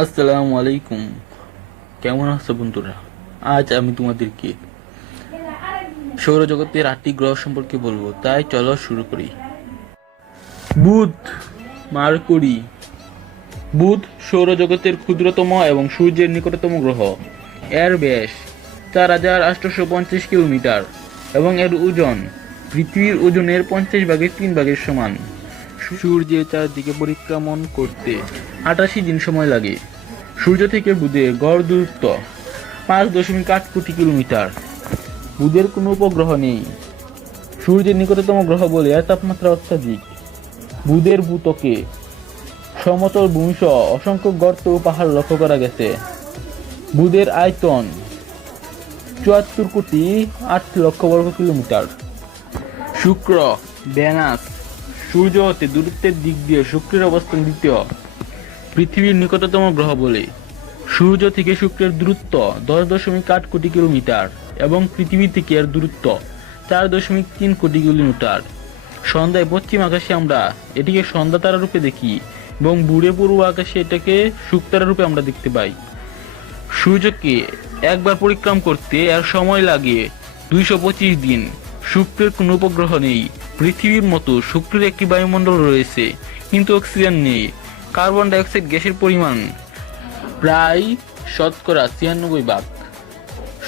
আসসালামু আলাইকুম। কেমন আছো বন্ধুরা? আজ আমি তোমাদেরকে সৌরজগতের 8টি গ্রহ সম্পর্কে বলবো, তাই চলো শুরু করি। বুধ, মার্কুরি। বুধ সৌরজগতের ক্ষুদ্রতম এবং সূর্যের নিকটতম গ্রহ। এর ব্যাস 4850 কিলোমিটার এবং এর ওজন পৃথিবীর ওজনের 50 ভাগের 3 ভাগের সমান। সূর্যের চারদিকে পরিক্রমণ করতে 88 দিন সময় লাগে। সূর্য থেকে বুধের গড় দূরত্ব 5.8 কোটি কিলোমিটার। বুধের কোনো উপগ্রহ নেই। সূর্যের নিকটতম গ্রহ বলে এর তাপমাত্রা অত্যাধিক। বুধের ভূত্বকে সমতল ভূমি সহ অসংখ্য গর্ত ও পাহাড় লক্ষ্য করা গেছে। বুধের আয়তন 74,08,00,000 বর্গ কিলোমিটার। শুক্র, ভেনাস। সূর্য হতে দূরত্বের দিক দিয়ে শুক্রের অবস্থান দ্বিতীয়। পৃথিবীর নিকটতম গ্রহ বলে সূর্য থেকে শুক্রের দূরত্ব 10.8 কোটি কিলোমিটার এবং পৃথিবী থেকে এর দূরত্ব 4.3 কোটি কিলোমিটার। সন্ধ্যায় পশ্চিম আকাশে আমরা এটিকে সন্ধ্যা তারা রূপে দেখি এবং ভোরে পূর্ব আকাশে এটাকে শুকতারা রূপে আমরা দেখতে পাই। সূর্যকে একবার পরিক্রম করতে এর সময় লাগে 225 দিন। শুক্রের কোনো উপগ্রহ নেই। পৃথিবীর মতো শুক্রের একটি বায়ুমণ্ডল রয়েছে, কিন্তু অক্সিজেন নেই। কার্বন ডাইঅক্সাইড গ্যাসের পরিমাণ প্রায় 96%।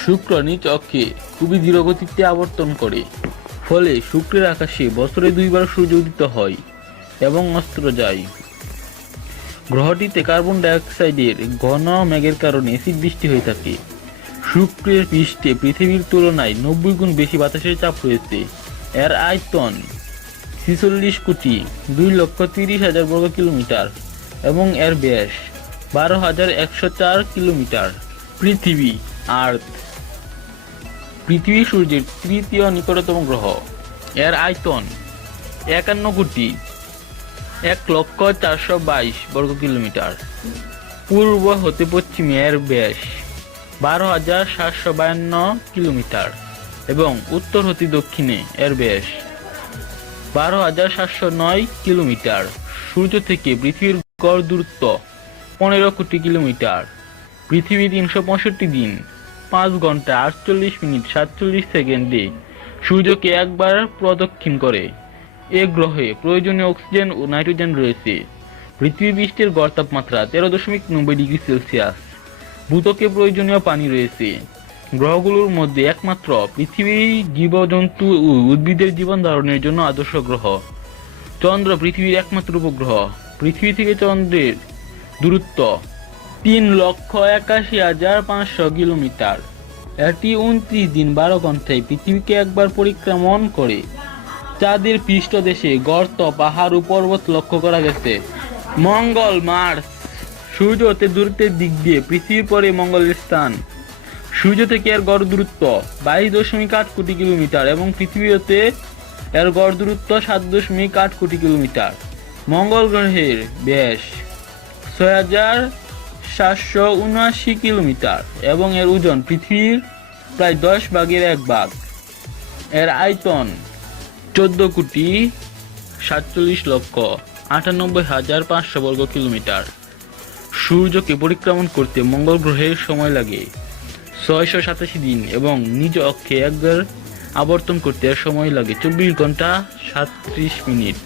শুক্র নিজ অক্ষে খুবই ধীর গতিতে আবর্তন করে, ফলে শুক্রের আকাশে বছরে 2বার সূর্য উদিত হয় এবং অস্ত যায়। গ্রহটিতে কার্বন ডাইঅক্সাইডের ঘন মেঘের কারণে অ্যাসিড বৃষ্টি হয়ে থাকে। শুক্রের পৃষ্ঠে পৃথিবীর তুলনায় 90 গুণ বেশি বাতাসের চাপ রয়েছে। এর আয়তন 46,02,30,000 বর্গ কিলোমিটার এবং এর ব্যাস 12,104 কিলোমিটার। পৃথিবী, আর্থ। পৃথিবী সূর্যের তৃতীয় নিকটতম গ্রহ। এর আয়তন 51,01,422 বর্গ কিলোমিটার। পূর্ব হতে পশ্চিমে এর ব্যাস 12,752 কিলোমিটার এবং উত্তর হতে দক্ষিণে এর ব্যাস 12,709 কিলোমিটার। সূর্য থেকে পৃথিবীর গড় দূরত্ব 15 কোটি কিলোমিটার। পৃথিবী 365 দিন 5 ঘন্টা 48 মিনিট 47 সেকেন্ডে সূর্যকে একবার প্রদক্ষিণ করে। এ গ্রহে প্রয়োজনীয় অক্সিজেন ও নাইট্রোজেন রয়েছে। পৃথিবী পৃষ্ঠের গড় তাপমাত্রা 13.90 ডিগ্রি সেলসিয়াস। ভূত্বকে প্রয়োজনীয় পানি রয়েছে। গ্রহগুলোর মধ্যে একমাত্র পৃথিবী জীবজন্তু ও উদ্ভিদের জীবন ধারণের জন্য আদর্শ গ্রহ। চন্দ্র পৃথিবীর একমাত্র উপগ্রহ। পৃথিবী থেকে চন্দ্রের দূরত্ব 3,81,500 কিলোমিটার। এটি 29 দিন 12 ঘন্টায় পৃথিবীকে একবার পরিক্রমণ করে। চাঁদের পৃষ্ঠদেশে গর্ত, পাহাড় ও পর্বত লক্ষ্য করা গেছে। মঙ্গল, মার্স। সূর্য হতে দূরত্বের দিক দিয়ে পৃথিবীর পরে মঙ্গলের স্থান। সূর্য থেকে এর গড় দূরত্ব 22.8 কোটি কিলোমিটার এবং পৃথিবী হতে এর গড় দূরত্ব 7.8 কোটি কিলোমিটার। মঙ্গল গ্রহের ব্যাস 6,779 কিলোমিটার এবং এর ওজন পৃথিবীর প্রায় 10 ভাগের 1 ভাগ। এর আয়তন 14,47,98,500 বর্গ কিলোমিটার। সূর্যকে পরিক্রমণ করতে মঙ্গল গ্রহের সময় লাগে 687 দিন এবং নিজ অক্ষে একবার আবর্তন করতে এর সময় লাগে 24 ঘন্টা 37 মিনিট।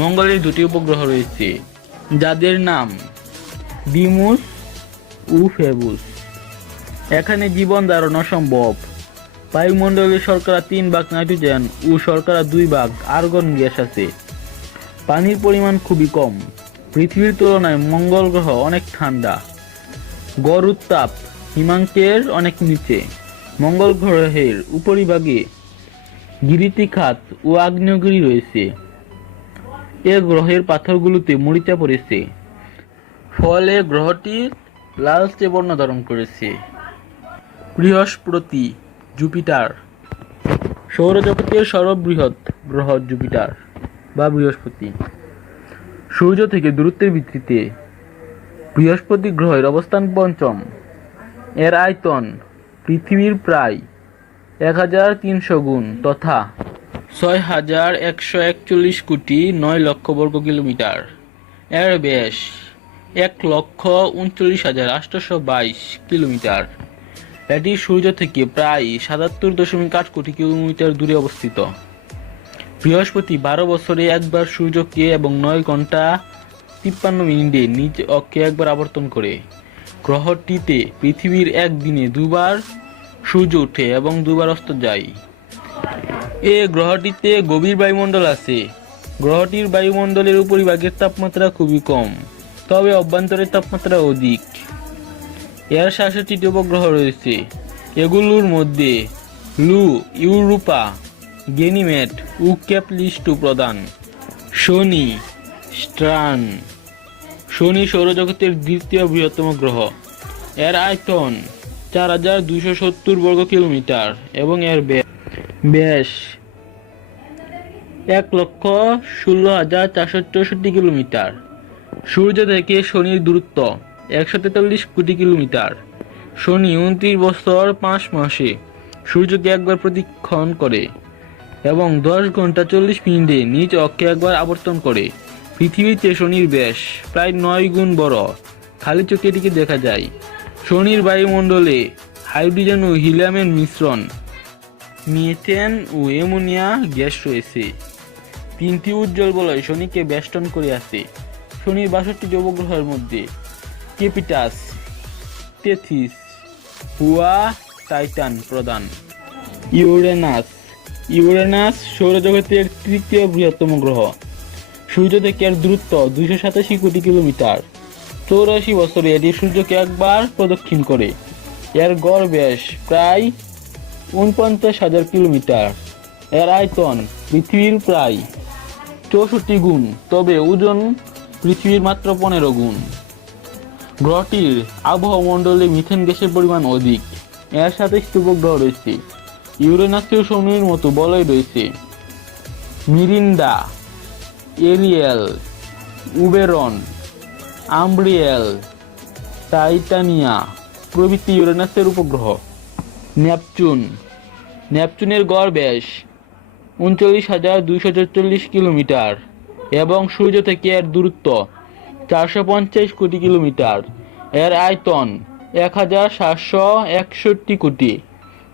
মঙ্গলের 2টি উপগ্রহ রয়েছে, যাদের নাম ডিমোস ও ফেবুস। এখানে জীবন ধারণ অসম্ভব। বায়ুমণ্ডলে শর্করা 3 ভাগ নাইট্রোজেন ও শর্করা 2 ভাগ আর্গন গ্যাস আছে। পানির পরিমাণ খুবই কম। পৃথিবীর তুলনায় মঙ্গল গ্রহ অনেক ঠান্ডা। গড় উত্তাপ হিমাঙ্কের অনেক নিচে। মঙ্গল গ্রহের উপরিভাগে গিরিতিখাত ও আগ্নেয়গিরি রয়েছে। এ গ্রহের পাথরগুলোতে মরিচা পড়েছে, ফলে গ্রহটি লালচে বর্ণ ধারণ করেছে। বৃহস্পতি, জুপিটার। সৌরজগতের সর্ববৃহৎ গ্রহ জুপিটার বা বৃহস্পতি। সূর্য থেকে দূরত্বের ভিত্তিতে বৃহস্পতি গ্রহের অবস্থান পঞ্চম। এর আয়তন পৃথিবীর প্রায় 1,300 গুণ তথা 6,141,9,00,000 বর্গ কিলোমিটার। এর ব্যাস ১,৩৯,৮২২ কিলোমিটার। এটি সূর্য থেকে প্রায় ৭৭.৮ কোটি কিলোমিটার দূরে অবস্থিত। বৃহস্পতি ১২ বছরে একবার সূর্যকে এবং ৯ ঘন্টা ৫৩ মিনিটে নিজ অক্ষে একবার আবর্তন করে। গ্রহটিতে পৃথিবীর একদিনে দুবার সূর্য ওঠে এবং দুবার অস্ত যায়। এ গ্রহটিতে গভীর বায়ুমণ্ডল আছে। গ্রহটির বায়ুমণ্ডলের উপরিভাগের তাপমাত্রা খুবই কম, তবে অভ্যন্তরের তাপমাত্রা অধিক। এর ৬৭টি উপগ্রহ রয়েছে। এগুলোর মধ্যে লু, ইউরোপা, গেনিমেড ও ক্যাপলিস্টো প্রধান। শনি, স্টার্ন। শনি সৌরজগতের দ্বিতীয় বৃহত্তম গ্রহ। এর আয়তন ৪,২৭০ বর্গ কিলোমিটার এবং এর ব্যাস ১,১৬,৪৬৪ কিলোমিটার। সূর্য থেকে শনির দূরত্ব ১৪৩ কোটি কিলোমিটার। শনি ২৯ বছর ৫ মাসে সূর্যকে একবার প্রদক্ষিণ করে এবং ১০ ঘন্টা ৪০ মিনিটে নিজ অক্ষে একবার আবর্তন করে। পৃথিবীতে শনির ব্যাস প্রায় ৯ গুণ বড়। খালি চোখে এটিকে দেখা যায়। শনির বায়ুমণ্ডলে হাইড্রোজেন ও হিলিয়ামের মিশ্রণ, মিথেন ও অ্যামোনিয়া গ্যাস রয়েছে। ৩টি উজ্জ্বল বলয় শনিকে বেষ্টন করে আছে। শনির ৬২টি উপগ্রহের মধ্যে ক্যাপিটাস, তেথিস, হুয়া, টাইটান প্রধান। ইউরেনাস সৌরজগতের তৃতীয় বৃহত্তম গ্রহ। সূর্য থেকে এর দূরত্ব ২৮৭ কোটি কিলোমিটার। ৮৪ বছরে এটি সূর্যকে একবার প্রদক্ষিণ করে। এর গড় ব্যাস প্রায় ৪৯,০০০ কিলোমিটার। এর আয়তন পৃথিবীর প্রায় ৬৪ গুণ, তবে ওজন পৃথিবীর মাত্র ১৫ গুণ। গ্রহটির আবহাওয়া মণ্ডলে মিথেন গ্যাসের পরিমাণ অধিক। এর ২৭টি উপগ্রহ রয়েছে। ইউরেনাসেও শনির মতো বলয় রয়েছে। মিরিন্ডা, এরিয়েল, উবেরন, আম্ব্রিয়েল, টাইটানিয়া প্রভৃতি ইউরেনাসের উপগ্রহ। নেপচুনের গড় ব্যাস ৩৯,২৪৪ কিলোমিটার এবং সূর্য থেকে এর দূরত্ব ৪৫০ কোটি কিলোমিটার। এর আয়তন ১,৭৬১ কোটি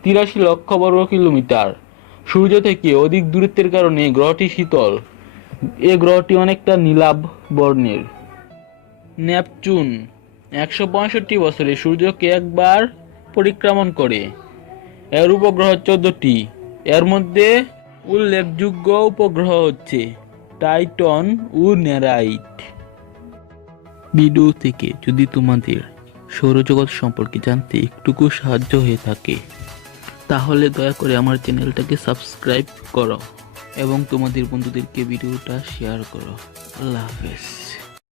৮৩ লক্ষ বর্গ কিলোমিটার। সূর্য থেকে অধিক দূরত্বের কারণে গ্রহটি শীতল। এ গ্রহটি অনেকটা নীলাভ বর্ণের। নেপচুন ১৬৫ বছরে সূর্যকে একবার পরিক্রমণ করে। এর উপগ্রহ ১৪টি। এর মধ্যে উল্লেখযোগ্য উপগ্রহ হচ্ছে টাইটন ও নেরাইট। ভিডিও থেকে যদি তোমাদের সৌরজগৎ সম্পর্কে জানতে একটুকু সাহায্য হয়ে থাকে, তাহলে দয়া করে আমার চ্যানেলটাকে সাবস্ক্রাইব করো এবং তোমাদের বন্ধুদেরকে ভিডিওটা শেয়ার করো। আল্লাহ হাফেজ।